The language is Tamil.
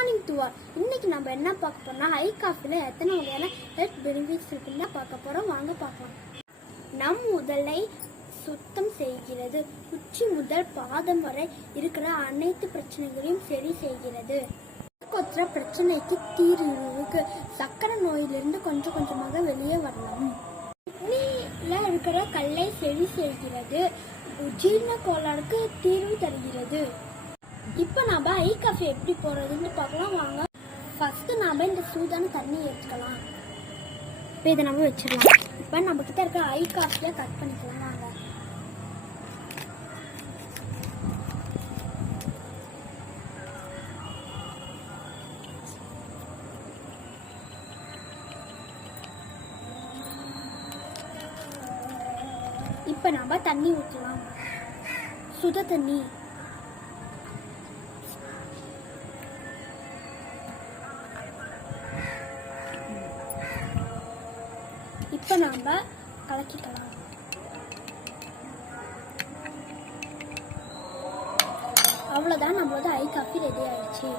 Morning to all. இன்னைக்கு நம்ம என்ன பார்க்க போறோம்னா ஐ காஃபியில் எத்தனை வகையான ஹெல்த் பெனிஃபிட்ஸ் இருக்குன்னு பார்க்க போறோம். வாங்க பார்க்கலாம். நம் உடலை சுத்தம் செய்கிறது. உச்சி முதல் பாதம் வரை இருக்கிற அனைத்து பிரச்சனைகளையும் சரி செய்கிறது. கொத்துற பிரச்சனைக்கு தீர்வு. சக்கரை நோயிலிருந்து கொஞ்சம் கொஞ்சமாக வெளியே வரலாம். கிட்னில இருக்கிற கல்லை சரி செய்கிறது. ஜீரண கோளாறுக்கு தீர்வு தருகிறது. இப்போ நாம ஐ காஃபி எப்படி போடுறதுன்னு பார்க்கலாம். வாங்க. ஃபர்ஸ்ட் நாம இந்த சூடான தண்ணி எடுத்துக்கலாம். இப்போ இதை நம்ம வச்சிடலாம். இப்போ நம்ம கிட்ட இருக்கிற ஐ காஃபியை கட் பண்ணிக்கலாம். வாங்க. இப்போ நம்ம தண்ணி ஊற்றலாம். சுட தண்ணி. இப்போ நாம கலக்கிக்கலாம். அவ்வளோதான், நம்மளோட ஐ காஃபி ரெடி ஆயிடுச்சு.